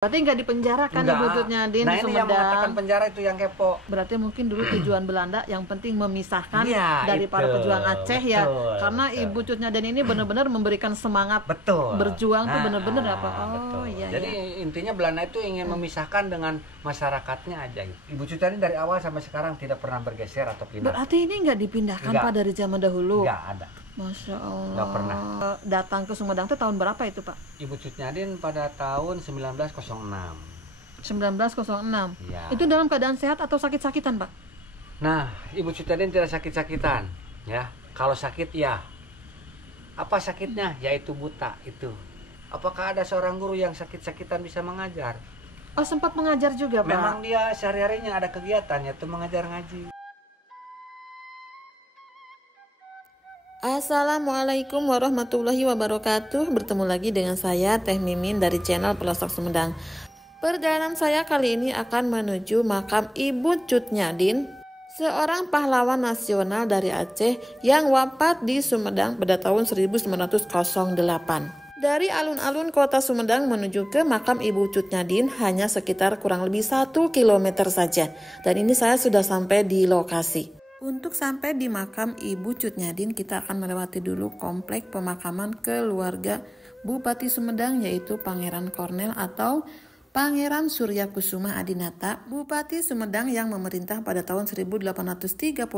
Berarti nggak dipenjarakan Ibu Cutnyadin Nah, di ini Sumedang. yang mengatakan penjara itu yang kepo. Berarti mungkin dulu tujuan Belanda yang penting memisahkan Ya, dari itu, para pejuang Aceh ya. betul, Karena betul. Ibu Cutnyadin ini benar-benar memberikan semangat berjuang tuh benar-benar apa? Oh betul. iya. Jadi intinya Belanda itu ingin memisahkan dengan masyarakatnya aja. Ibu Cutnyadin dari awal sampai sekarang tidak pernah bergeser atau pindah. Berarti ini nggak dipindahkan Nggak. Pak dari zaman dahulu? Nggak ada. Masya Allah. Nggak pernah. Datang ke Sumedang itu tahun berapa itu Pak? Ibu Cutnyadin pada tahun 1906. 1906. Ya. Itu dalam keadaan sehat atau sakit-sakitan Pak? Nah, Ibu Cutnyadin tidak sakit-sakitan, ya. Kalau sakit ya, apa sakitnya? Yaitu buta itu. Apakah ada seorang guru yang sakit-sakitan bisa mengajar? Oh sempat mengajar juga Pak? Memang dia sehari-harinya ada kegiatan yaitu mengajar ngaji. Assalamualaikum warahmatullahi wabarakatuh. Bertemu lagi dengan saya Teh Mimin dari channel Pelosok Sumedang. Perjalanan saya kali ini akan menuju makam Ibu Cutnyadin, seorang pahlawan nasional dari Aceh yang wafat di Sumedang pada tahun 1908. Dari alun-alun kota Sumedang menuju ke makam Ibu Cutnyadin hanya sekitar kurang lebih 1 kilometer saja. Dan ini saya sudah sampai di lokasi. Untuk sampai di makam Ibu Cutnyadin, kita akan melewati dulu komplek pemakaman keluarga Bupati Sumedang, yaitu Pangeran Kornel atau Pangeran Surya Kusuma Adinata, Bupati Sumedang yang memerintah pada tahun 1836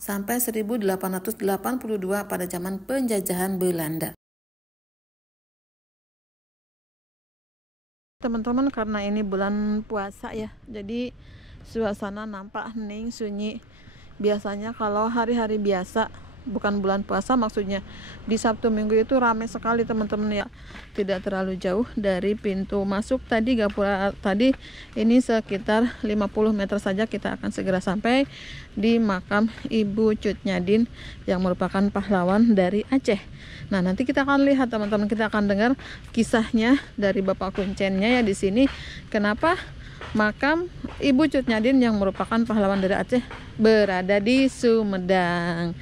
sampai 1882 pada zaman penjajahan Belanda. Teman-teman, karena ini bulan puasa ya, jadi suasana nampak hening, sunyi. Biasanya kalau hari-hari biasa, bukan bulan puasa maksudnya, di Sabtu Minggu itu ramai sekali teman-teman ya. Tidak terlalu jauh dari pintu masuk tadi Gapura tadi, ini sekitar 50 meter saja kita akan segera sampai di makam Ibu Cutnyadin yang merupakan pahlawan dari Aceh. Nah, nanti kita akan lihat teman-teman, kita akan dengar kisahnya dari Bapak Kuncennya ya di sini. Kenapa makam Ibu Cutnyadin yang merupakan pahlawan dari Aceh berada di Sumedang.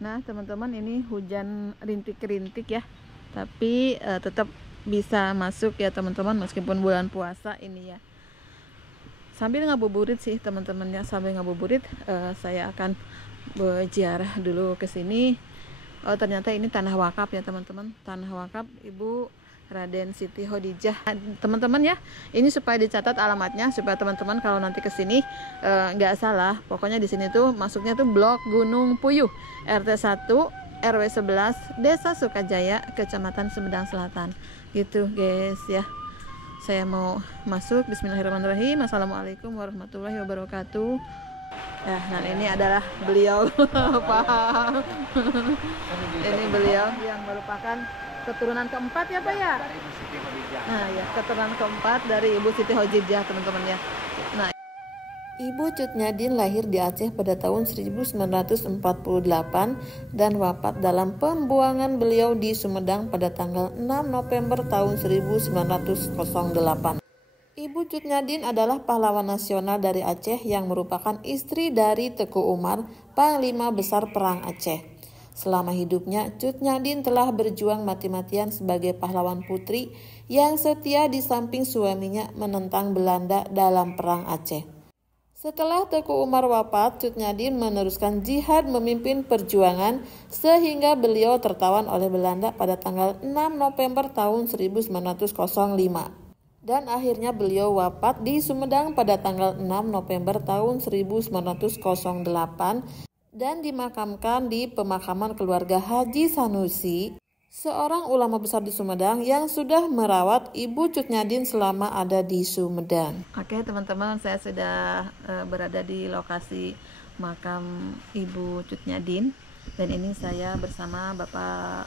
Nah teman-teman, ini hujan rintik-rintik ya, tapi tetap bisa masuk ya teman-teman meskipun bulan puasa ini ya. Sambil ngabuburit sih teman-teman ya, sambil ngabuburit saya akan berziarah dulu ke sini. Oh ternyata ini tanah wakaf ya teman-teman, tanah wakaf Ibu Raden Siti Khadijah. Teman-teman ya, ini supaya dicatat alamatnya supaya teman-teman kalau nanti ke sini nggak salah. Pokoknya di sini tuh masuknya tuh Blok Gunung Puyuh, RT 1 RW 11, Desa Sukajaya, Kecamatan Sumedang Selatan. Gitu guys ya. Saya mau masuk. Bismillahirrahmanirrahim. Assalamualaikum warahmatullahi wabarakatuh. Nah ini adalah beliau Pak. Ini beliau yang merupakan keturunan keempat ya Pak ya? Dari Ibu Siti Khadijah. Nah ya, keturunan keempat dari Ibu Siti Khadijah teman-teman ya. Nah, Ibu Cutnyadin lahir di Aceh pada tahun 1948 dan wafat dalam pembuangan beliau di Sumedang pada tanggal 6 November tahun 1908. Ibu Cutnyadin adalah pahlawan nasional dari Aceh yang merupakan istri dari Teku Umar, Panglima Besar Perang Aceh. Selama hidupnya, Cutnyadin telah berjuang mati-matian sebagai pahlawan putri yang setia di samping suaminya menentang Belanda dalam Perang Aceh. Setelah Teku Umar wafat, Cutnyadin meneruskan jihad memimpin perjuangan sehingga beliau tertawan oleh Belanda pada tanggal 6 November tahun 1905. Dan akhirnya beliau wafat di Sumedang pada tanggal 6 November tahun 1908 dan dimakamkan di pemakaman keluarga Haji Sanusi, seorang ulama besar di Sumedang yang sudah merawat Ibu Cutnyadin selama ada di Sumedang. Oke teman-teman, saya sudah berada di lokasi makam Ibu Cutnyadin. Dan ini saya bersama Bapak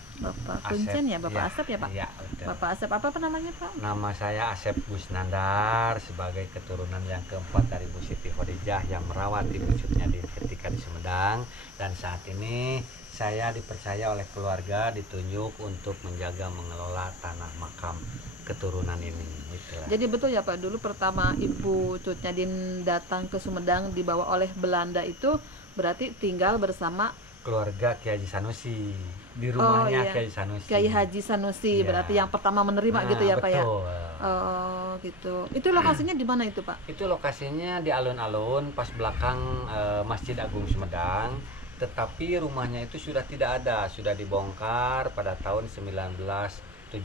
Kuncen ya, Bapak Asep ya Pak? Iya, betul. Bapak Asep apa namanya Pak? Nama saya Asep Gusnandar, sebagai keturunan yang keempat dari Ibu Siti Khadijah yang merawat Ibu Cutnyadin ketika di Sumedang. Dan saat ini saya dipercaya oleh keluarga, ditunjuk untuk menjaga mengelola tanah makam keturunan ini. Itulah. Jadi betul ya Pak, dulu pertama Ibu Cutnyadin datang ke Sumedang dibawa oleh Belanda itu berarti tinggal bersama keluarga Kiai Haji Sanusi, di rumahnya Kiai Haji Sanusi. Kiai Haji Sanusi, berarti yang pertama menerima gitu ya Pak ya? Oh gitu. Itu lokasinya di mana itu Pak? Itu lokasinya di alun-alun pas belakang Masjid Agung Sumedang, tetapi rumahnya itu sudah tidak ada, sudah dibongkar pada tahun 1979.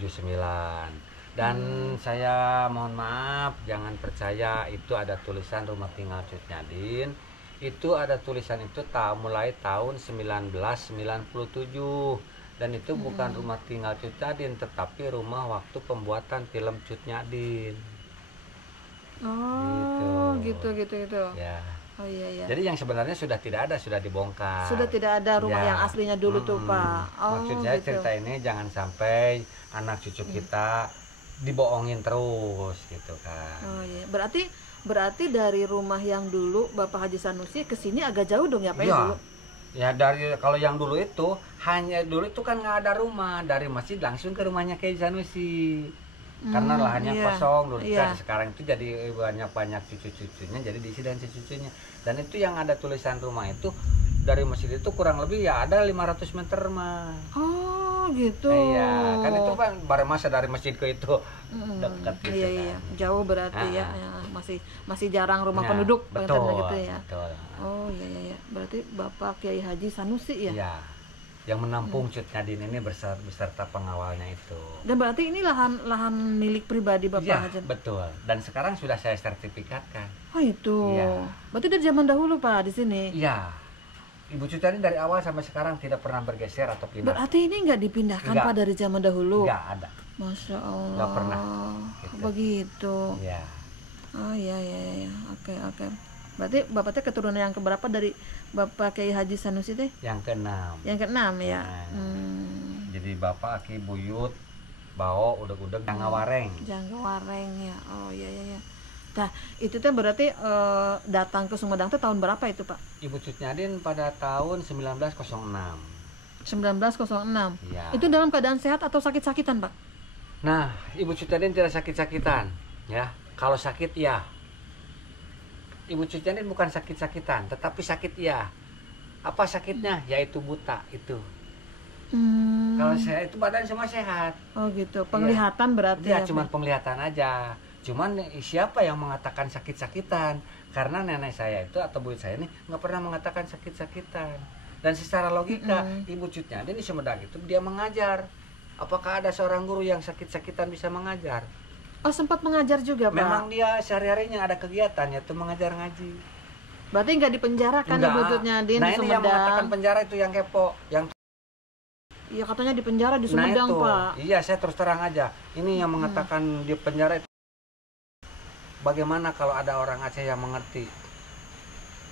Dan saya mohon maaf, jangan percaya itu ada tulisan rumah tinggal Cut Nyadin. Itu ada tulisan itu mulai tahun 1997. Dan itu bukan rumah tinggal Cut Nyadin, tetapi rumah waktu pembuatan film Cut Nyadin. Oh gitu. Ya. Oh iya. Jadi yang sebenarnya sudah tidak ada, sudah dibongkar. Sudah tidak ada rumah Ya. yang aslinya dulu tuh Pak. Oh Maksud saya gitu. cerita ini jangan sampai anak cucu kita dibohongin terus gitu kan. Oh iya. Berarti dari rumah yang dulu Bapak Haji Sanusi ke sini agak jauh dong ya Pak ya Iya. dulu? Ya dari kalau yang dulu itu kan nggak ada rumah, dari masjid langsung ke rumahnya Kiai Sanusi. Karena lahannya iya. kosong dulu. Iya. Sekarang itu jadi banyak cucu-cucunya, jadi diisi dengan cucu-cucunya. Dan itu yang ada tulisan rumah itu dari masjid itu kurang lebih ya ada 500 meter mah. Oh gitu. Iya, kan itu kan bareng masa dari masjid ke itu dekat gitu Iya. kan. Jauh berarti ya. Ya. Masih jarang rumah Nah, penduduk betul, katanya gitu ya. betul. Oh iya. Berarti Bapak Kiai Haji Sanusi ya? Iya, yang menampung Cut Nyadin ini beserta pengawalnya itu. Dan berarti ini lahan milik pribadi Bapak Iya, Haji? betul. Dan sekarang sudah saya sertifikatkan. Oh itu. Iya. Berarti dari zaman dahulu Pak di sini. Iya. Ibu Cut Nyadin dari awal sampai sekarang tidak pernah bergeser atau pindah. Berarti ini nggak dipindahkan Nggak. Pak dari zaman dahulu? Nggak ada. Masya Allah. Nggak pernah. Gitu. Begitu. Iya. Oh iya. Oke. Berarti bapaknya keturunan yang keberapa dari Bapak Kiai Haji Sanusi teh? Yang keenam. Yang keenam ya. Nah. Jadi bapak aki buyut bawa udeg-udeg jangga wareng. Jangga wareng ya. Oh iya. Nah itu teh berarti datang ke Sumedang teh tahun berapa itu Pak? Ibu Cut Nyadin pada tahun 1906. 1906. Iya. Itu dalam keadaan sehat atau sakit-sakitan Pak? Nah, Ibu Cut Nyadin tidak sakit-sakitan, ya. Kalau sakit ya. Ibu Cut Nyadin bukan sakit-sakitan, tetapi sakit ya. Apa sakitnya? Yaitu buta itu. Kalau saya itu badan semua sehat. Oh gitu. Penglihatan berarti Dia ya. cuma Pak? penglihatan aja. Cuman siapa yang mengatakan sakit-sakitan? Karena nenek saya itu atau buyut saya ini nggak pernah mengatakan sakit-sakitan. Dan secara logika, Ibu Cut Nyadin di Sumedang itu dia mengajar. Apakah ada seorang guru yang sakit-sakitan bisa mengajar? Oh sempat mengajar juga Pak? Memang dia sehari-harinya ada kegiatan yaitu mengajar ngaji. Berarti nggak dipenjarakan Ibu Cut Nyadin Nah di ini Sumedang? yang mengatakan penjara itu yang kepo, yang Iya katanya di penjara di nah Sumedang itu. Pak. Iya saya terus terang aja. Ini yang mengatakan di penjara itu. Bagaimana kalau ada orang Aceh yang mengerti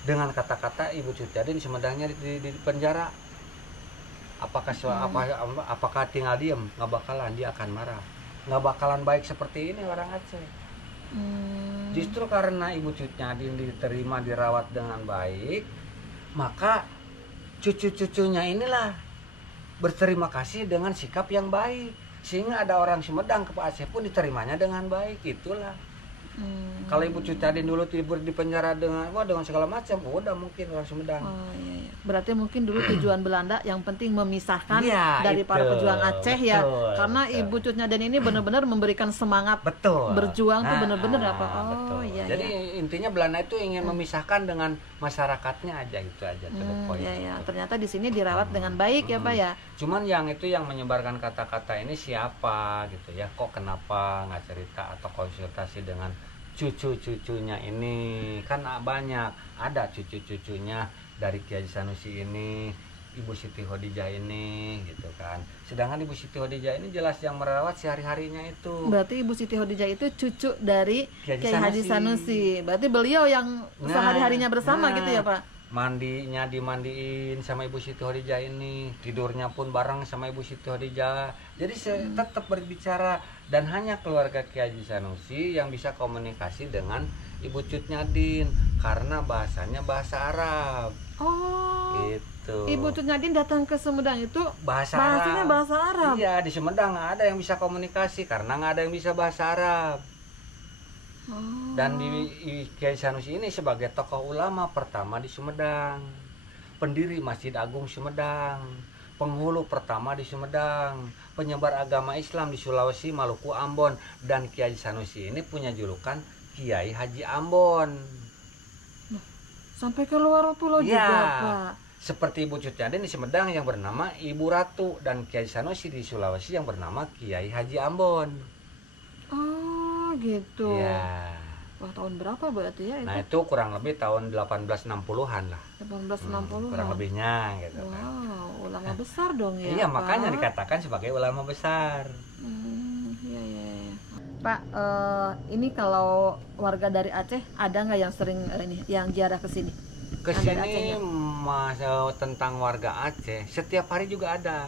dengan kata-kata Ibu Cut Nyadin di Sumedangnya di penjara? Apakah tinggal diam? Nggak bakalan, dia akan marah. Nggak bakalan baik seperti ini orang Aceh. Justru karena Ibu Cut Nyadin diterima dirawat dengan baik, maka cucu-cucunya inilah berterima kasih dengan sikap yang baik, sehingga ada orang Sumedang ke Aceh pun diterimanya dengan baik. Itulah. Kalau Ibu Cut Nyadin dulu di penjara dengan segala macam, udah mungkin orang Sumedang. Oh iya. Berarti mungkin dulu tujuan Belanda yang penting memisahkan Iya, dari para itu. pejuang Aceh ya. Betul, Karena betul. Ibu Cut Nyadin ini benar-benar memberikan semangat Betul. berjuang tuh benar-benar apa? Oh betul. iya. Jadi intinya Belanda itu ingin memisahkan dengan masyarakatnya aja, itu aja to the point. Iya. Ternyata di sini dirawat dengan baik ya Pak ya. Cuman yang menyebarkan kata-kata ini siapa gitu ya? Kok kenapa nggak cerita atau konsultasi dengan cucu-cucunya ini? Kan banyak, ada cucu-cucunya dari Kiai Sanusi ini, Ibu Siti Khadijah ini gitu kan. Sedangkan Ibu Siti Khadijah ini jelas yang merawat sehari-harinya itu. Berarti Ibu Siti Khadijah itu cucu dari Kiai Kiai Haji Sanusi. Berarti beliau yang sehari-harinya bersama gitu ya Pak? Mandinya dimandiin sama Ibu Siti Khadijah ini, tidurnya pun bareng sama Ibu Siti Khadijah. Jadi tetap berbicara, dan hanya keluarga Kiai Haji Sanusi yang bisa komunikasi dengan Ibu Cut Nyadin karena bahasanya bahasa Arab. Oh. Gitu. Ibu Cut Nyadin datang ke Sumedang itu Bahasanya bahasanya bahasa Arab. Iya, di Sumedang nggak ada yang bisa komunikasi karena nggak ada yang bisa bahasa Arab. Dan di Kiai Sanusi ini sebagai tokoh ulama pertama di Sumedang, pendiri Masjid Agung Sumedang, penghulu pertama di Sumedang, penyebar agama Islam di Sulawesi, Maluku, Ambon, dan Kiai Sanusi ini punya julukan Kiai Haji Ambon. Sampai ke luar pulau Ya, juga, Pak. seperti Ibu Cut Nyadin di Sumedang yang bernama Ibu Ratu, dan Kiai Sanusi di Sulawesi yang bernama Kiai Haji Ambon. Oh, gitu. Ya. Wah, tahun berapa berarti ya itu? Nah, itu kurang lebih tahun 1860-an lah. 1860. Kurang lebihnya gitu kan. Wow, ulama besar dong ya. Iya, makanya Pak. dikatakan sebagai ulama besar. Iya, iya, iya. Pak, ini kalau warga dari Aceh ada nggak yang sering ini, yang ziarah ke sini? Ke Yang dari sini Acehnya? Mas, tentang warga Aceh setiap hari juga ada.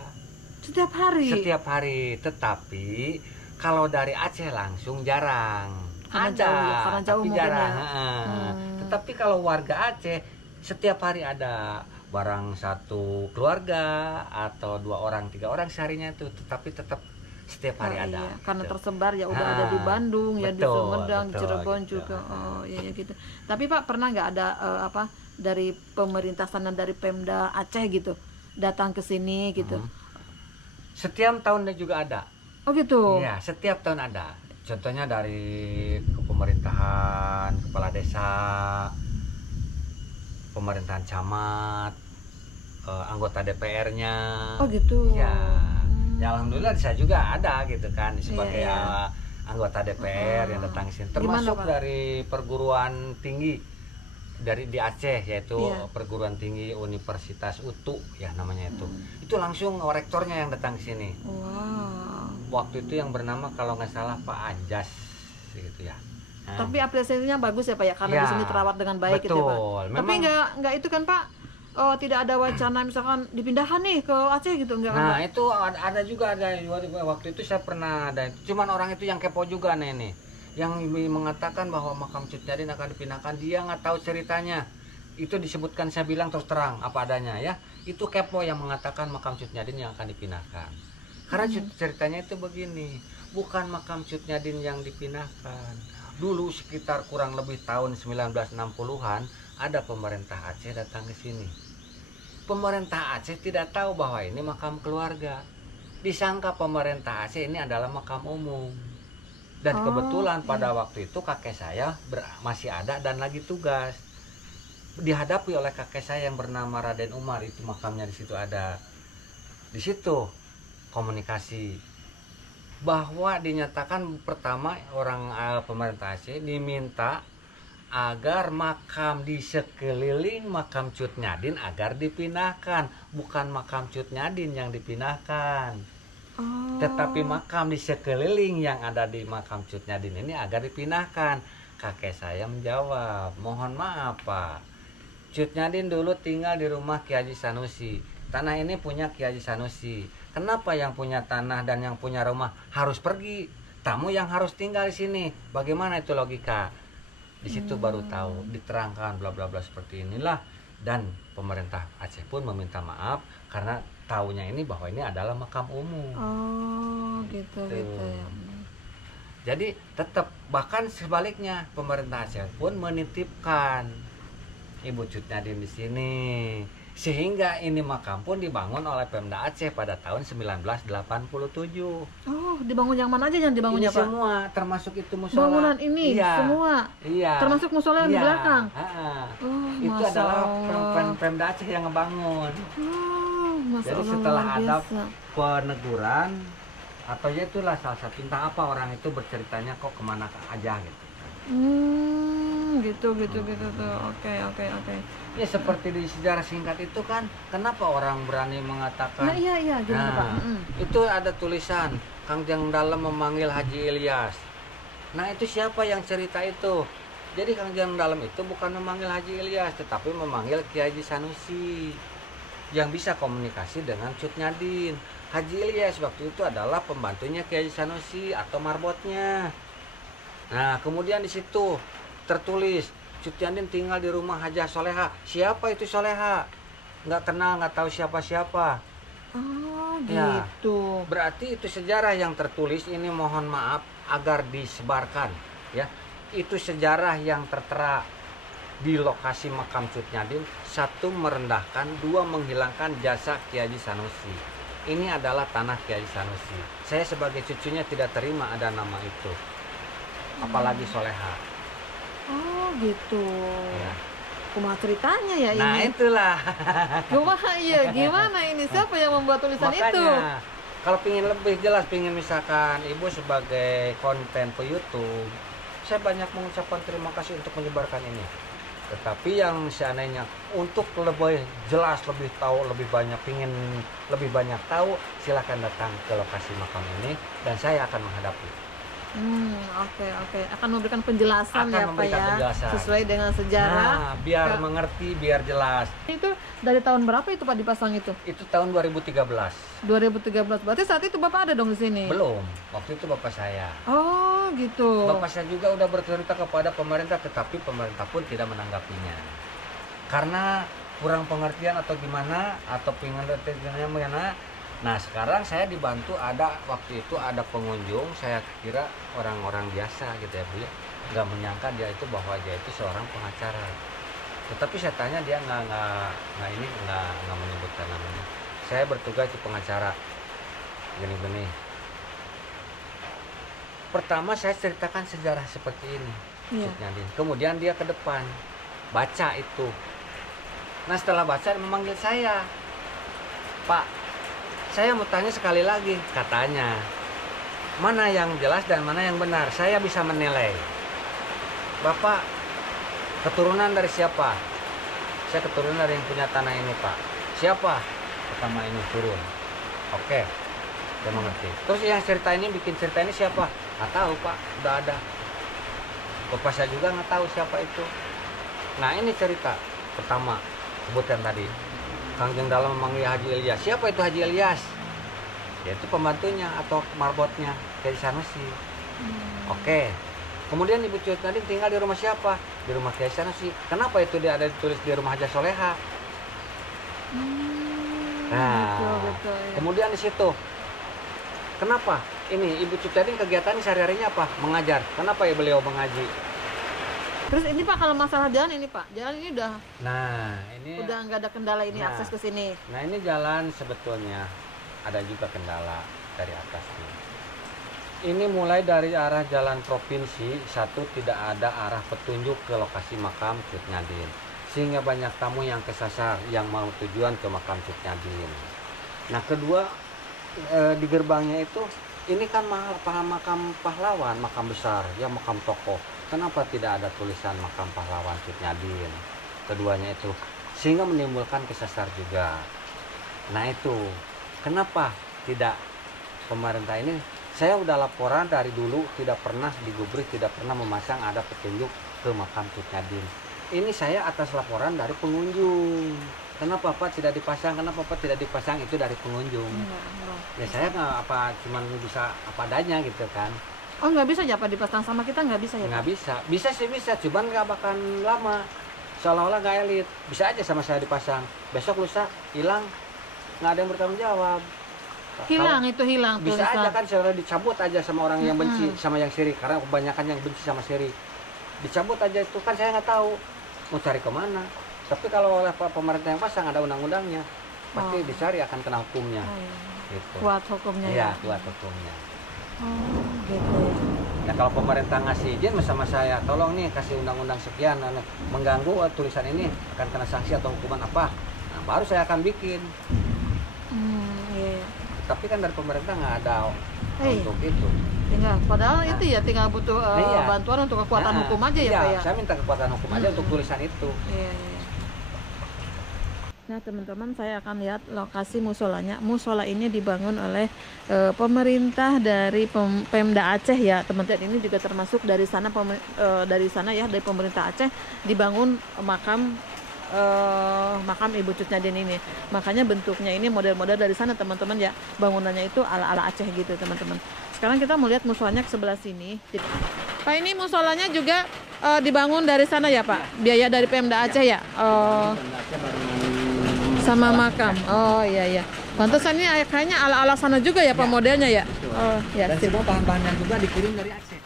Setiap hari. Setiap hari, tetapi kalau dari Aceh langsung jarang. Karena Ada, jauh ya, karena jauh tapi mungkin jarang. ya. Heeh. Tetapi kalau warga Aceh setiap hari ada, barang satu keluarga atau 2 orang 3 orang seharinya itu, tetapi tetap setiap hari Oh, ada. iya, karena Gitu. tersebar ya udah ada di Bandung ya, di Betul, Sumedang, di betul, Cirebon gitu. juga. Oh iya, iya gitu. Tapi Pak pernah nggak ada apa dari pemerintah sana, dari Pemda Aceh gitu datang ke sini gitu? Setiap tahunnya juga ada. Oh gitu. Iya, setiap tahun ada. Contohnya dari pemerintahan, kepala desa, pemerintahan camat, anggota DPR-nya. Oh gitu. Ya, ya alhamdulillah saya juga ada gitu kan sebagai Iya. anggota DPR yang datang ke sini. Gimana, Termasuk Pak? dari perguruan tinggi dari di Aceh, yaitu Iya. perguruan tinggi Universitas UTU ya namanya itu. Itu langsung rektornya yang datang ke sini. Wow. Waktu itu yang bernama kalau nggak salah Pak Anjas gitu ya. Nah, Tapi apresiasinya bagus ya Pak ya, karena Ya, di sini terawat dengan baik gitu ya Pak. betul. Tapi Memang- nggak itu kan Pak, oh tidak ada wacana misalkan dipindahkan nih ke Aceh gitu enggak kan nah Pak? itu ada juga, ada waktu itu saya pernah ada. Cuman orang itu yang kepo juga nih, yang mengatakan bahwa makam Cut Nyadin akan dipindahkan, dia nggak tahu ceritanya. Itu disebutkan, saya bilang terus terang apa adanya ya. Itu kepo yang mengatakan makam Cut Nyadin yang akan dipindahkan. Karena ceritanya itu begini, bukan makam Cut Nyadin yang dipindahkan. Dulu sekitar kurang lebih tahun 1960-an ada pemerintah Aceh datang ke sini. Pemerintah Aceh tidak tahu bahwa ini makam keluarga. Disangka pemerintah Aceh ini adalah makam umum. Dan kebetulan pada waktu itu kakek saya masih ada dan lagi tugas. Dihadapi oleh kakek saya yang bernama Raden Umar, itu makamnya di situ ada. Di situ komunikasi bahwa dinyatakan pertama orang pemerintah Aceh diminta agar makam di sekeliling makam Cut Nyadin agar dipindahkan, bukan makam Cut Nyadin yang dipindahkan. Oh. Tetapi makam di sekeliling yang ada di makam Cut Nyadin ini agar dipindahkan. Kakek saya menjawab, mohon maaf Pak, Cut Nyadin dulu tinggal di rumah Kiai Haji Sanusi. Tanah ini punya Kiai Haji Sanusi. Kenapa yang punya tanah dan yang punya rumah harus pergi? Tamu yang harus tinggal di sini. Bagaimana itu logika? Di situ baru tahu, diterangkan bla bla bla seperti inilah, dan pemerintah Aceh pun meminta maaf karena taunya ini bahwa ini adalah makam umum. Oh, gitu Tuh. gitu ya. Jadi tetap, bahkan sebaliknya pemerintah Aceh pun menitipkan Ibu Cut Nyadin di sini, sehingga ini makam pun dibangun oleh Pemda Aceh pada tahun 1987. Oh, dibangun yang mana aja yang dibangunnya Ini Pak? semua termasuk itu musola. Bangunan ini Iya. semua. Iya. Termasuk musola yang di Iya. belakang. Oh, itu Masya adalah Allah. Pemda Aceh yang ngebangun. Oh, Masya Jadi Allah, setelah luar ada biasa. peneguran atau ya itulah salah satu, entah apa orang itu berceritanya kok kemana aja gitu. Gitu gitu gitu tuh. Oke oke oke. Ya seperti di sejarah singkat itu kan, kenapa orang berani mengatakan? Nah iya iya gimana Pak? Itu ada tulisan Kang Jang Dalem memanggil Haji Ilyas. Nah itu siapa yang cerita itu? Jadi Kang Jang Dalem itu bukan memanggil Haji Ilyas, tetapi memanggil Kiai Haji Sanusi yang bisa komunikasi dengan Cut Nyadin. Haji Ilyas waktu itu adalah pembantunya Kiai Haji Sanusi atau marbotnya. Nah kemudian di situ tertulis Cut Nyadin tinggal di rumah Hajah Soleha. Siapa itu Soleha? Nggak kenal, nggak tahu siapa-siapa. Oh Ya. gitu. Berarti itu sejarah yang tertulis ini, mohon maaf agar disebarkan ya. Itu sejarah yang tertera. di lokasi makam Cut Nyadin, satu merendahkan, dua menghilangkan jasa Kiai Haji Sanusi. Ini adalah tanah Kiai Haji Sanusi. Saya sebagai cucunya tidak terima ada nama itu, apalagi soleha. Oh gitu. Ya. Kumaha ceritanya ya ini? Nah itulah. Gimana ini? Siapa yang membuat tulisan Makanya, itu? kalau pingin lebih jelas, pingin misalkan ibu sebagai konten pe YouTube, saya banyak mengucapkan terima kasih untuk menyebarkan ini. Tetapi yang seandainya untuk lebih jelas, lebih tahu, lebih banyak, pingin lebih banyak tahu, silahkan datang ke lokasi makam ini dan saya akan menghadapi. Oke. Akan memberikan penjelasan ya Pak ya, penjelasan sesuai dengan sejarah. Nah, biar mengerti, biar jelas. Itu dari tahun berapa itu Pak dipasang itu? Itu tahun 2013. 2013. Berarti saat itu Bapak ada dong di sini? Belum. Waktu itu bapak saya. Oh, gitu. Bapak saya juga udah bercerita kepada pemerintah, tetapi pemerintah pun tidak menanggapinya. Karena kurang pengertian atau gimana, atau pengertiannya mana. Nah, sekarang saya dibantu, waktu itu ada pengunjung, saya kira orang-orang biasa gitu ya Bu ya. Nggak menyangka dia itu bahwa dia itu seorang pengacara. Tetapi saya tanya, dia nggak menyebutkan namanya. Saya bertugas di pengacara. Gini. Pertama saya ceritakan sejarah seperti ini. Iya. Kemudian dia ke depan baca itu. Nah, setelah baca memanggil saya. Pak, saya mau tanya sekali lagi, katanya. Mana yang jelas dan mana yang benar? Saya bisa menilai. Bapak keturunan dari siapa? Saya keturunan dari yang punya tanah ini, Pak. Siapa? Pertama ini turun. Oke, saya mengerti. Terus yang bikin cerita ini siapa? Nggak tahu, Pak. Udah ada. Bapak saya juga nggak tahu siapa itu. Nah, ini cerita pertama sebutkan tadi. Kangjeng Dalam memanggil Haji Ilyas. Siapa itu Haji Ilyas? Yaitu pembantunya atau marbotnya Kiai Sanusi. Oke. Kemudian Ibu Cut Nyadin tinggal di rumah siapa? Di rumah Kiai Sanusi. Kenapa itu dia ada ditulis di rumah Haja Soleha? Nah, betul, ya. Kemudian di situ, kenapa? Ini Ibu Cut Nyadin kegiatannya sehari-harinya apa? Mengajar. Kenapa ya beliau mengaji? Terus ini Pak, kalau masalah jalan ini Pak, jalan ini udah nggak ada kendala ini akses ke sini. Nah, ini jalan sebetulnya ada juga kendala dari atasnya. Ini mulai dari arah jalan provinsi, satu tidak ada arah petunjuk ke lokasi makam Cut Nyadin, sehingga banyak tamu yang kesasar yang mau tujuan ke makam Cut Nyadin. Nah, kedua, di gerbangnya itu ini kan makam pahlawan, makam besar, ya makam tokoh. Kenapa tidak ada tulisan makam pahlawan Cut Nyadin? Keduanya itu sehingga menimbulkan kesasar juga. Nah, itu kenapa tidak pemerintah ini? Saya udah laporan dari dulu, tidak pernah digubris, tidak pernah memasang ada petunjuk ke makam Cut Nyadin. Ini saya atas laporan dari pengunjung. Kenapa Pak tidak dipasang? Kenapa Pak tidak dipasang? Itu dari pengunjung. Ya saya cuman bisa apa adanya gitu kan. Oh, nggak bisa ya Pak dipasang sama kita, nggak bisa ya? Nggak bisa. Bisa sih bisa, cuman nggak bakal lama. Seolah-olah nggak elit. Bisa aja sama saya dipasang. Besok lusa hilang, nggak ada yang bertanggung jawab. Hilang Kalau itu hilang. Bisa tulisan. aja kan, seolah dicabut aja sama orang yang benci sama yang sirik. Karena kebanyakan yang benci sama sirik. Dicabut aja itu kan, saya nggak tahu mau cari kemana. Tapi kalau oleh pemerintah yang pasang ada undang-undangnya, pasti dicari akan kena hukumnya. Gitu. Kuat hukumnya Iya, ya. kuat hukumnya. Oh, gitu ya. Nah, kalau pemerintah ngasih izin sama saya, tolong nih kasih undang-undang sekian, mengganggu tulisan ini akan kena sanksi atau hukuman apa, nah, baru saya akan bikin. Iya. Tapi kan dari pemerintah nggak ada untuk itu. Padahal itu ya tinggal butuh bantuan untuk kekuatan hukum aja ya Pak ya. Saya minta kekuatan hukum aja untuk tulisan itu. Iya. Nah teman-teman, saya akan lihat lokasi musolanya. Musola ini dibangun oleh pemerintah dari Pemda Aceh ya teman-teman. Ini juga termasuk dari sana dari pemerintah Aceh dibangun makam Ibu Cut Nyadin ini. Makanya bentuknya ini model-model dari sana teman-teman ya. Bangunannya itu ala-ala Aceh gitu teman-teman. Sekarang kita mau lihat musolanya ke sebelah sini. Pak, ini musolanya juga dibangun dari sana ya Pak? Biaya dari Pemda Aceh ya? Sama makam. Oh iya. Pantesan ini kayaknya ala-ala sana juga ya Pak modelnya ya? Oh ya. Dan semua bahan-bahannya juga dikirim dari Aceh.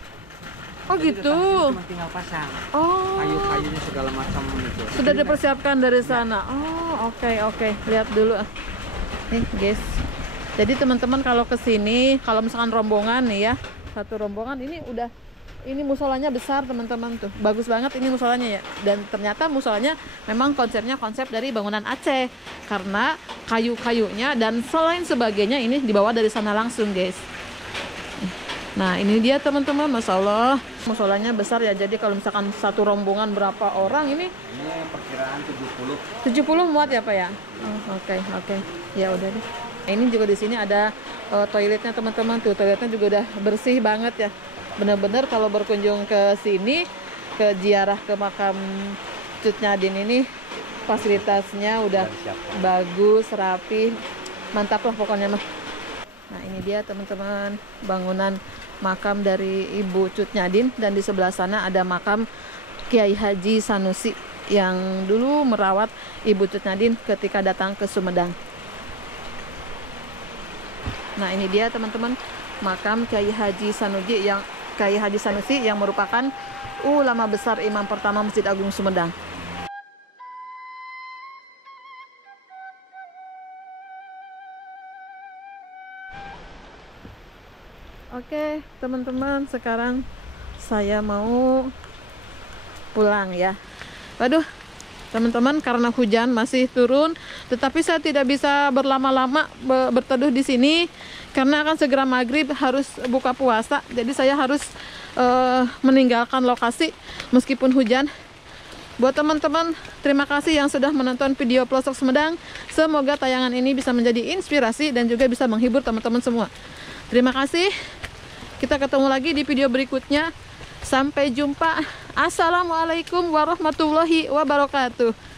Oh Jadi gitu. cuma tinggal pasang. Oh. Kayu-kayunya segala macam itu. Sudah dipersiapkan dari sana. Oh, oke. Lihat dulu. Nih, guys. Jadi teman-teman kalau ke sini, kalau misalkan rombongan nih ya, satu rombongan ini musolanya besar teman-teman tuh. Bagus banget ini musolanya ya. Dan ternyata musolanya memang konsepnya konsep dari bangunan Aceh. Karena kayu-kayunya dan selain sebagainya ini dibawa dari sana langsung, guys. Nah, ini dia teman-teman, Masya Allah. Musolanya besar ya. Jadi kalau misalkan satu rombongan berapa orang ini? Ini perkiraan 70. 70 muat ya, Pak ya? Oh, oke. Ya udah deh. Ini juga di sini ada toiletnya teman-teman tuh. Toiletnya juga udah bersih banget ya. Bener-bener kalau berkunjung ke sini, ke ziarah ke makam Cut Nyadin ini, fasilitasnya udah bagus, rapi, mantap lah pokoknya mah. Nah, ini dia teman-teman bangunan makam dari Ibu Cut Nyadin, dan di sebelah sana ada makam Kiai Haji Sanusi yang dulu merawat Ibu Cut Nyadin ketika datang ke Sumedang. Nah, ini dia teman-teman makam Kiai Haji Sanusi yang merupakan ulama besar imam pertama Masjid Agung Sumedang. Oke, teman-teman, sekarang saya mau pulang ya. Waduh, teman-teman, karena hujan masih turun, tetapi saya tidak bisa berlama-lama berteduh di sini karena akan segera maghrib harus buka puasa. Jadi saya harus meninggalkan lokasi meskipun hujan. Buat teman-teman, terima kasih yang sudah menonton video Pelosok Sumedang. Semoga tayangan ini bisa menjadi inspirasi dan juga bisa menghibur teman-teman semua. Terima kasih. Kita ketemu lagi di video berikutnya. Sampai jumpa. Assalamualaikum warahmatullahi wabarakatuh.